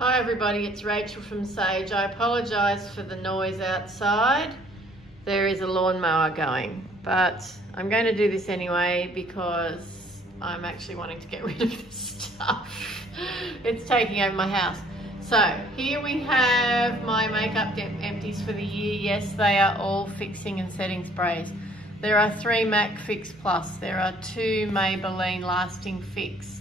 Hi everybody, it's Rachel from Sage. I apologise for the noise outside. There is a lawnmower going, but I'm going to do this anyway because I'm actually wanting to get rid of this stuff. It's taking over my house. So here we have my makeup empties for the year. Yes, they are all fixing and setting sprays. There are 3 MAC Fix Plus. There are 2 Maybelline Lasting Fix.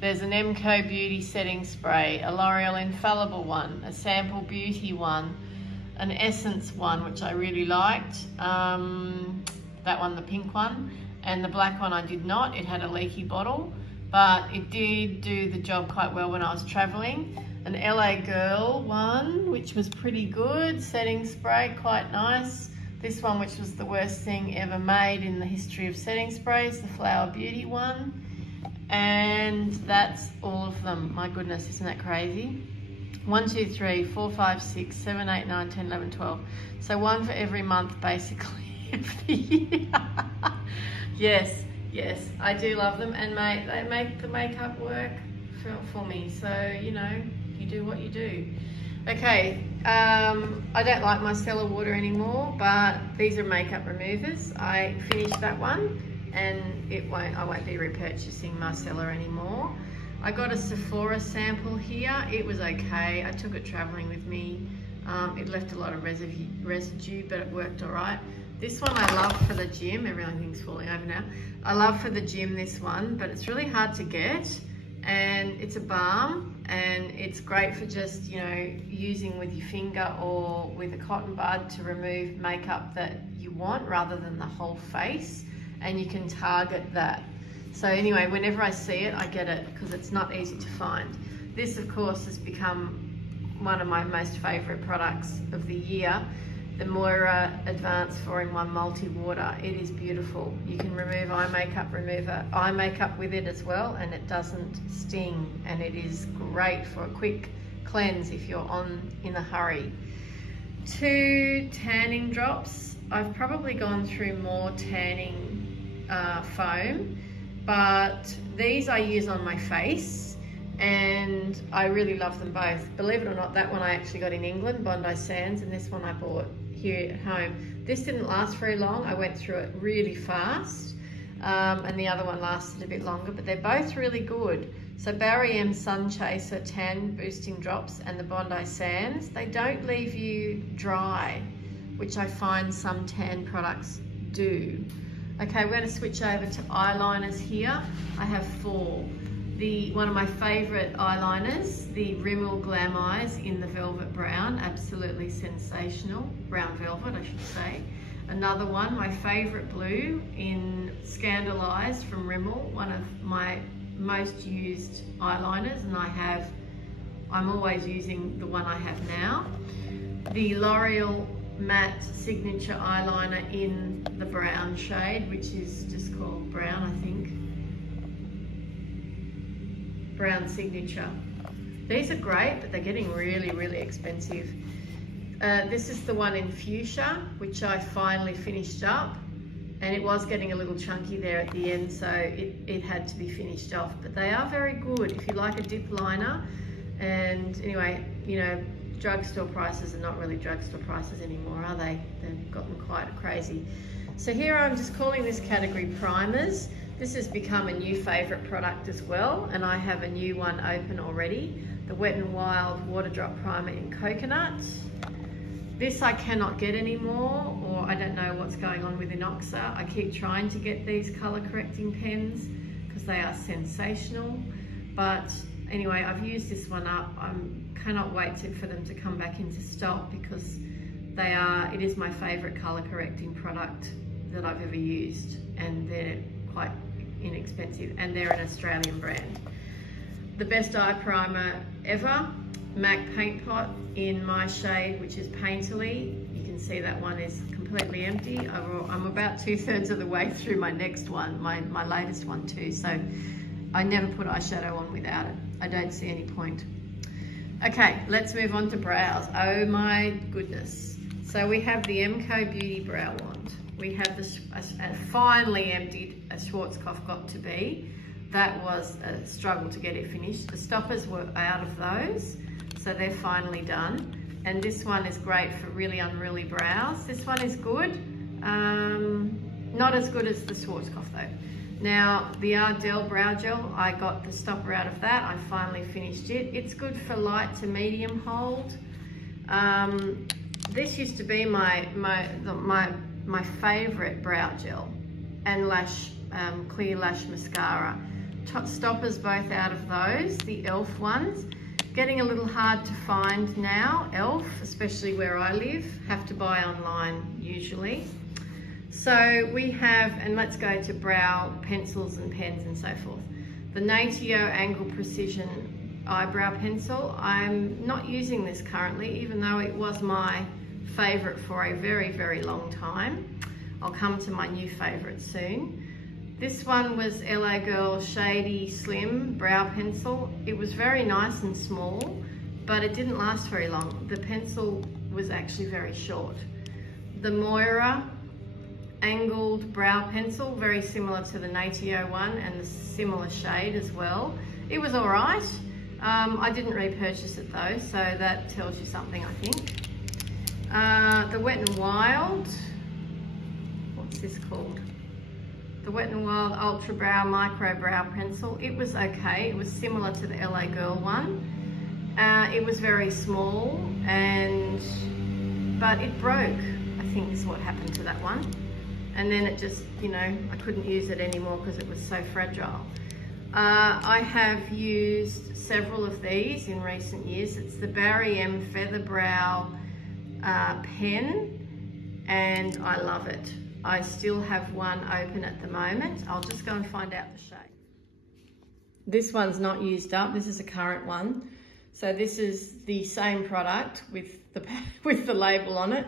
There's an MCO Beauty setting spray, a L'Oreal Infallible one, a Sample Beauty one, an Essence one, which I really liked. That one, the pink one, and the black one I did not. It had a leaky bottle, but it did do the job quite well when I was traveling. An LA Girl one, which was pretty good, setting spray, quite nice. This one, which was the worst thing ever made in the history of setting sprays, the Flower Beauty one. And that's all of them. My goodness, isn't that crazy? 1, 2, 3, 4, 5, 6, 7, 8, 9, 10, 11, 12. So one for every month, basically, of the year. Yes, I do love them, and they make the makeup work for me. So, you know, you do what you do. Okay, I don't like my micellar water anymore, but these are makeup removers. I finished that one, and I won't be repurchasing micellar anymore. I got a Sephora sample here. It was okay. I took it traveling with me. It left a lot of residue, but it worked all right. This one I love for the gym. Everything's falling over now. I love for the gym this one, but it's really hard to get, and it's a balm, and it's great for just, you know, using with your finger or with a cotton bud to remove makeup that you want rather than the whole face. And you can target that. So anyway, whenever I see it, I get it because it's not easy to find. This, of course, has become one of my most favorite products of the year, the Moira Advanced 4-in-1 Multi-Water. It is beautiful. You can remove eye makeup with it as well, and it doesn't sting, and it is great for a quick cleanse if you're in a hurry. 2 tanning drops. I've probably gone through more tanning foam, but these I use on my face, and I really love them both. Believe it or not, that one I actually got in England, Bondi Sands, and this one I bought here at home. This didn't last very long. I went through it really fast, and the other one lasted a bit longer, but they're both really good. So Barry M Sun Chaser Tan Boosting Drops and the Bondi Sands, they don't leave you dry, which I find some tan products do. Okay, we're going to switch over to eyeliners here. I have 4. One of my favourite eyeliners, the Rimmel Glam Eyes in the Velvet Brown, absolutely sensational. Brown velvet, I should say. Another one, my favourite blue in Scandal Eyes from Rimmel, one of my most used eyeliners, and I'm always using the one I have now. The L'Oreal Matte Signature Eyeliner in the brown shade, which is just called brown, I think. Brown Signature. These are great, but they're getting really, really expensive. This is the one in Fuchsia, which I finally finished up, and it was getting a little chunky there at the end, so it had to be finished off, but they are very good if you like a dip liner. And anyway, you know, drugstore prices are not really drugstore prices anymore, are they? They've gotten quite crazy. So here I'm just calling this category primers. This has become a new favourite product as well, and I have a new one open already. The Wet n Wild Water Drop Primer in Coconut. This I cannot get anymore, or I don't know what's going on with Inoxa. I keep trying to get these colour correcting pens because they are sensational. But anyway, I've used this one up. I cannot wait for them to come back into stock because it is my favourite colour correcting product that I've ever used, and they're quite inexpensive, and they're an Australian brand. The best eye primer ever, MAC Paint Pot in my shade, which is Painterly. You can see that one is completely empty. I'm about 2/3 of the way through my next one, my latest one too, so I never put eyeshadow on without it. I don't see any point. Okay, let's move on to brows. Oh my goodness. So we have the MCO Beauty Brow Wand. We have finally emptied a Schwarzkopf Got To Be. That was a struggle to get it finished. The stoppers were out of those. So they're finally done. And this one is great for really unruly brows. This one is good. Not as good as the Schwarzkopf though. Now, the Ardell Brow Gel, I got the stopper out of that. I finally finished it. It's good for light to medium hold. This used to be my favorite brow gel and clear lash mascara. Stoppers both out of those, the e.l.f. ones. Getting a little hard to find now, e.l.f., especially where I live. Have to buy online usually. So we have, and let's go to brow pencils and pens and so forth. The Natio Angle Precision Eyebrow Pencil. I'm not using this currently, even though it was my favorite for a very, very long time. I'll come to my new favorite soon. This one was LA Girl Shady Slim Brow Pencil. It was very nice and small, but it didn't last very long. The pencil was actually very short. The Moira Angled Brow Pencil, very similar to the Natio one and the similar shade as well. It was all right. I didn't repurchase it though, so that tells you something, I think. The Wet n Wild, what's this called? The Wet n Wild Ultra Brow Micro Brow Pencil. It was okay. It was similar to the LA Girl one. It was very small, but it broke, I think is what happened to that one. And then it just, you know, I couldn't use it anymore because it was so fragile. I have used several of these in recent years. It's the Barry M Feather Brow pen, and I love it. I still have one open at the moment. I'll just go and find out the shade. This one's not used up. This is a current one. So this is the same product with the label on it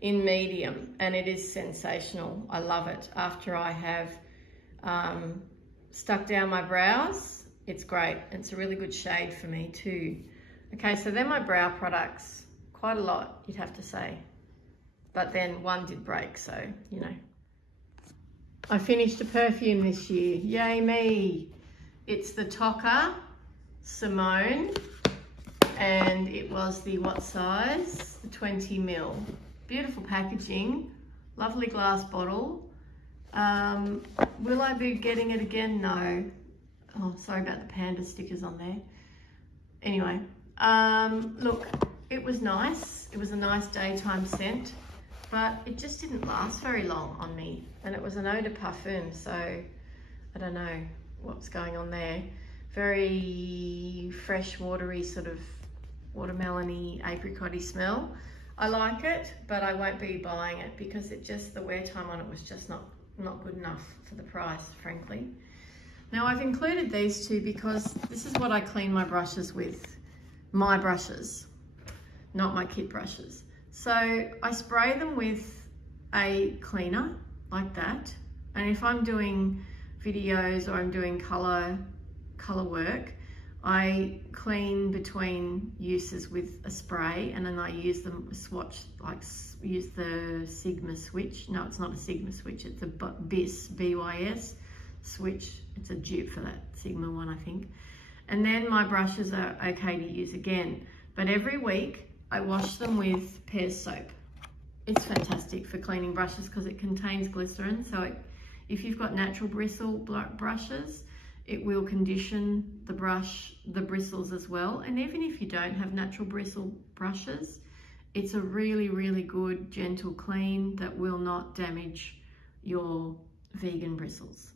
in medium, and it is sensational. I love it. After I have stuck down my brows, it's great. It's a really good shade for me too. Okay, so they're my brow products. Quite a lot, you'd have to say. But then one did break, so, you know. I finished a perfume this year. Yay me. It's the Tocca Simone, and it was the what size? The 20 ml. Beautiful packaging, lovely glass bottle. Will I be getting it again? No. Oh, sorry about the panda stickers on there. Anyway, look, it was nice. It was a nice daytime scent, but it just didn't last very long on me. And it was an eau de parfum, so I don't know what's going on there. Very fresh, watery, sort of watermelony, apricot-y smell. I like it, but I won't be buying it because the wear time on it was just not good enough for the price, frankly. Now I've included these two because this is what I clean my brushes with. My brushes, not my kit brushes. So I spray them with a cleaner like that. And if I'm doing videos or I'm doing color work, I clean between uses with a spray, and then I use the swatch, use the Sigma switch. No, it's not a Sigma switch, it's a BYS, B-Y-S switch. It's a dupe for that Sigma one, I think. And then my brushes are okay to use again. But every week I wash them with Pears soap. It's fantastic for cleaning brushes because it contains glycerin. So if you've got natural bristle brushes, it will condition the bristles as well. And even if you don't have natural bristle brushes, it's a really, really good, gentle clean that will not damage your vegan bristles.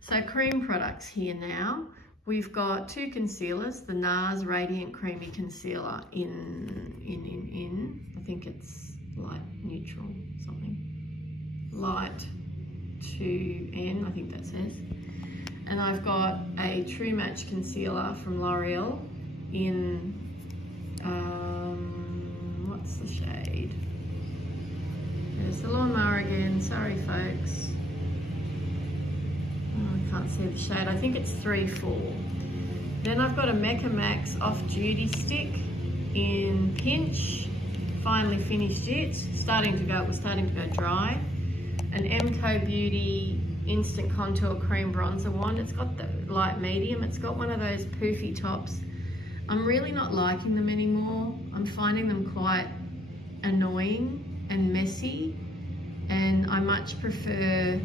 So cream products here now. We've got two concealers, the NARS Radiant Creamy Concealer in I think it's light neutral something. Light 2N, I think that says. And I've got a True Match Concealer from L'Oreal in, what's the shade? There's the Lawnmower again, sorry folks. Oh, I can't see the shade, I think it's 3-4. Then I've got a Mecca Max Off Duty Stick in Pinch. Finally finished it, it was starting to go dry. An MCO Beauty Instant Contour Cream Bronzer Wand. It's got the light medium. It's got one of those poofy tops I'm really not liking them anymore. I'm finding them quite annoying and messy, and I much prefer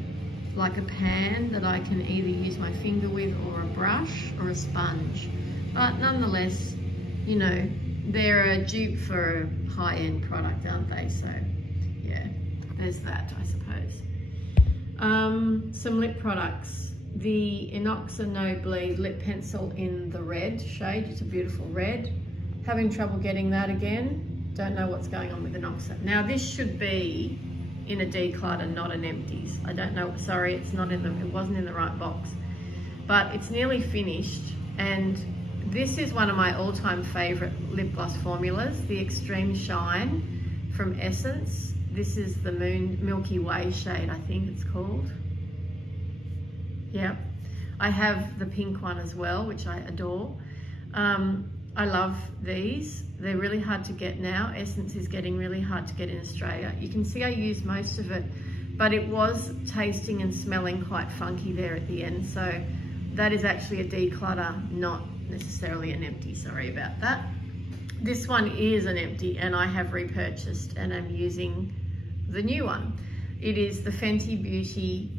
like a pan that I can either use my finger with, or a brush, or a sponge. But nonetheless, you know, they're a dupe for a high-end product, aren't they? So yeah, there's that, I suppose. Some lip products. The Inoxa No Bleed lip pencil in the red shade. It's a beautiful red. Having trouble getting that again. Don't know what's going on with Inoxa. Now this should be in a declutter, not an empties. I don't know, sorry, it's not in the, it wasn't in the right box. But it's nearly finished, and this is one of my all-time favorite lip gloss formulas, the Extreme Shine from Essence. This is the Milky Way shade, I think it's called. Yeah, I have the pink one as well, which I adore. I love these. They're really hard to get now. Essence is getting really hard to get in Australia. You can see I used most of it, but it was tasting and smelling quite funky there at the end. So that is actually a declutter, not necessarily an empty. Sorry about that. This one is an empty, and I have repurchased, and I'm using the new one. It is the Fenty Beauty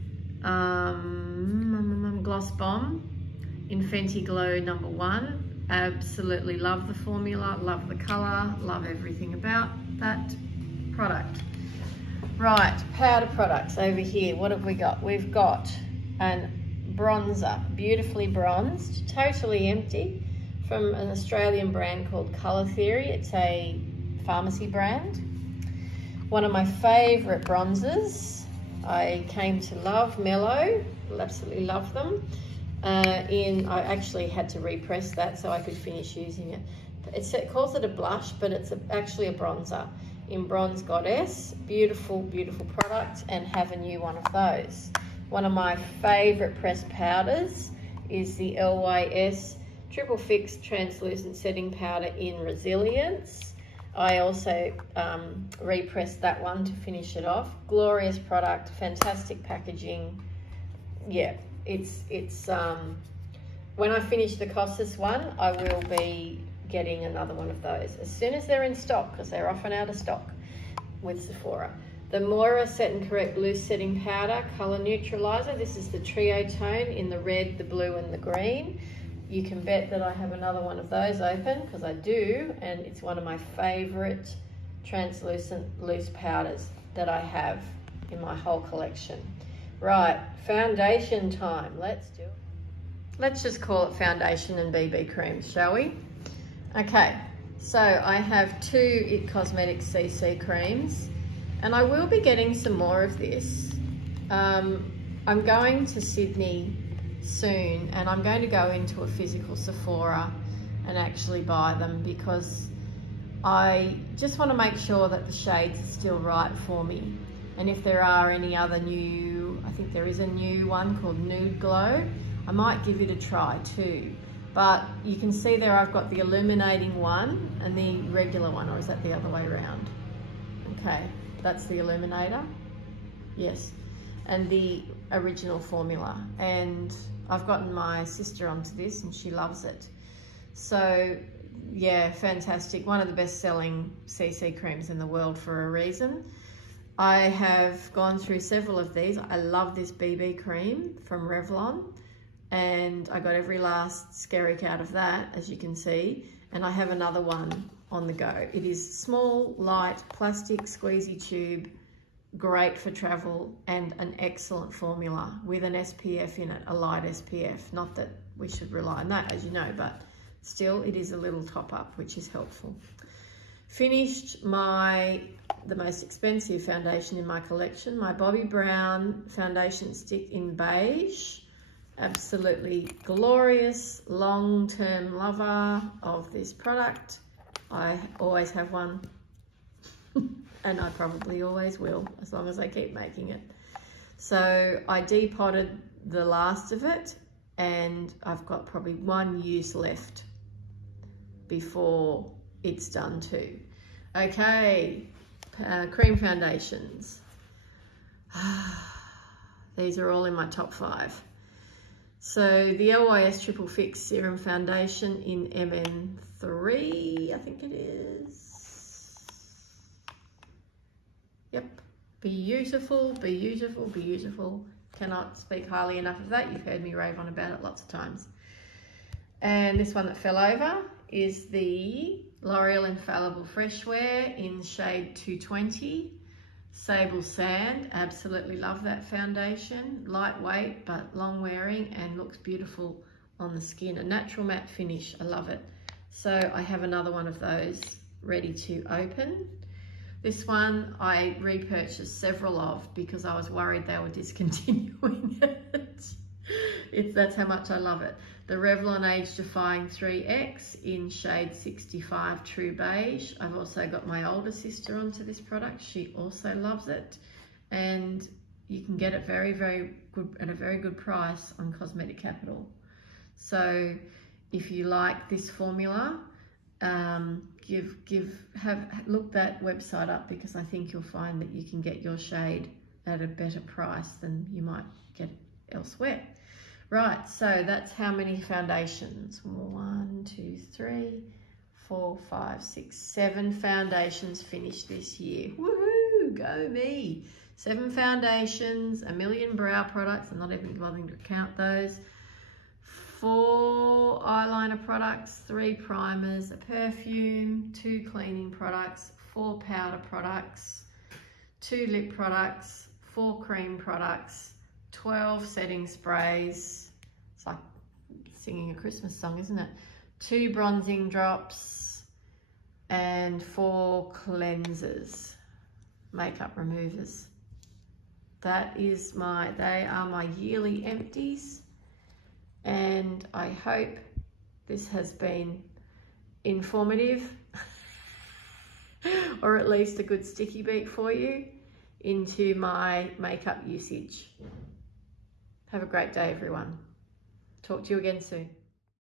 Gloss Bomb in Fenty Glow #1. Absolutely love the formula, love the color, love everything about that product. Right, powder products over here. What have we got? We've got an bronzer, beautifully bronzed, totally empty, from an Australian brand called Colour Theory. It's a pharmacy brand. One of my favorite bronzers. I came to love Mellow, absolutely love them. I actually had to repress that so I could finish using it. It calls it a blush, but it's actually a bronzer in Bronze Goddess. Beautiful, beautiful product, and have a new one of those. One of my favorite pressed powders is the LYS Triple Fix Translucent Setting Powder in Resilience. I also repressed that one to finish it off. Glorious product, fantastic packaging. Yeah, it's when I finish the Costas one, I will be getting another one of those as soon as they're in stock, because they're often out of stock with Sephora. The Moira Set and Correct Loose Setting Powder Color Neutralizer. This is the trio tone in the red, the blue, and the green. You can bet that I have another one of those open, because I do, and it's one of my favorite translucent loose powders that I have in my whole collection. Right, foundation time. Let's do it. Let's just call it foundation and BB creams, shall we? Okay, so I have 2 IT Cosmetics CC creams, and I will be getting some more of this. I'm going to Sydney soon, and I'm going to go into a physical Sephora and actually buy them, because I just want to make sure that the shades are still right for me. And if there are any other new, I think there is a new one called Nude Glow, I might give it a try too. But you can see there I've got the illuminating one and the regular one, or is that the other way around? Okay, that's the illuminator, yes, and the original formula. And I've gotten my sister onto this and she loves it. So yeah, fantastic. One of the best selling CC creams in the world for a reason. I have gone through several of these. I love this BB cream from Revlon, and I got every last skerrick out of that, as you can see. And I have another one on the go. It is small, light, plastic, squeezy tube, great for travel, and an excellent formula with an SPF in it, a light SPF. Not that we should rely on that, as you know, but still it is a little top up, which is helpful. Finished the most expensive foundation in my collection, my Bobbi Brown foundation stick in beige. Absolutely glorious, long-term lover of this product. I always have one and I probably always will, as long as I keep making it. So I depotted the last of it, and I've got probably 1 use left before it's done too. Okay, cream foundations. These are all in my top 5. So the LYS Triple Fix Serum Foundation in MN3, I think it is. Yep, beautiful, beautiful, beautiful. Cannot speak highly enough of that. You've heard me rave on about it lots of times. And this one that fell over is the L'Oreal Infallible Fresh Wear in shade 220. Sable Sand, absolutely love that foundation. Lightweight but long wearing and looks beautiful on the skin. A natural matte finish, I love it. So I have another one of those ready to open. This one I repurchased several of because I was worried they were discontinuing it. That's how much I love it. The Revlon Age Defying 3X in shade 65 True Beige. I've also got my older sister onto this product. She also loves it. And you can get it very, very good at a very good price on Cosmetic Capital. So if you like this formula, look that website up because I think you'll find that you can get your shade at a better price than you might get elsewhere. Right, so that's how many foundations. 1, 2, 3, 4, 5, 6, 7 foundations finished this year. Woohoo, go me. 7 foundations, 1 million brow products. I'm not even bothering to count those. 4 eyeliner products, 3 primers, a perfume, 2 cleaning products, 4 powder products, 2 lip products, 4 cream products, 12 setting sprays. It's like singing a Christmas song, isn't it? 2 bronzing drops and 4 cleansers, makeup removers. They are my yearly empties. And I hope this has been informative or at least a good sticky beat for you into my makeup usage. Have a great day, everyone. Talk to you again soon.